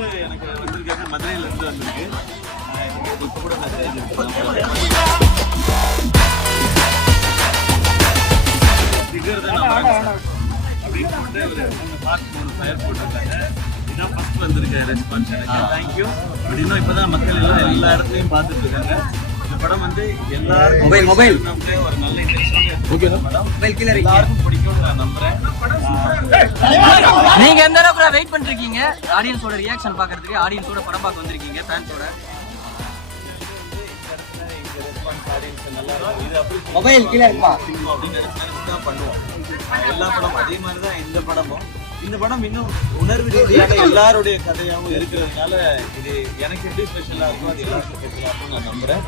Gift எனக்கு வந்திருக்காங்க, மதுரையில இருந்து வந்திருக்கு. இப்போ கூட மெசேஜ் ஸ்டிக்கர் தான் அப்படின்னு சொல்லிட்டு ஒரு 3 ஃபயர் போட்டிருக்காங்க. இதான் ஃபர்ஸ்ட் வந்திருக்க ரெஸ்பான்ஸ் எனக்கு. தேங்க்யூ. அப்படின்னா இப்போதான் மக்கள் எல்லாம் எல்லா இடத்துலையும் பார்த்துட்டு இருக்காங்க. இந்த படம் வந்து எல்லாருக்கும் மொபைல் ஒரு நல்ல இன்டென்ஷன் எல்லாருக்கும் பிடிக்கும்னு நான் நம்புறேன். நீங்க எந்த அளவுக்கு வெயிட் பண்ணிருக்கீங்க ஆடியன்ஸோட ரியாக்ஷன் பாக்குறதுக்கு? ஆடியன்ஸோட படம் பார்க்க வந்திருக்கீங்க ஃபேன்ஸோட. மொபைல் கீழே இருக்குமா அப்படின்னு தான் பண்ணுவோம் எல்லா படமும். அதே மாதிரி தான் இந்த படமும். இந்த படம் இன்னும் உணர்வு ரீதியான எல்லாருடைய கதையாகவும் இருக்கிறதுனால இது எனக்கு எப்படி ஸ்பெஷலாக இருக்கும், அது எல்லாருக்கும் ஸ்பெஷலாக இருக்கும் நான் நம்புறேன்.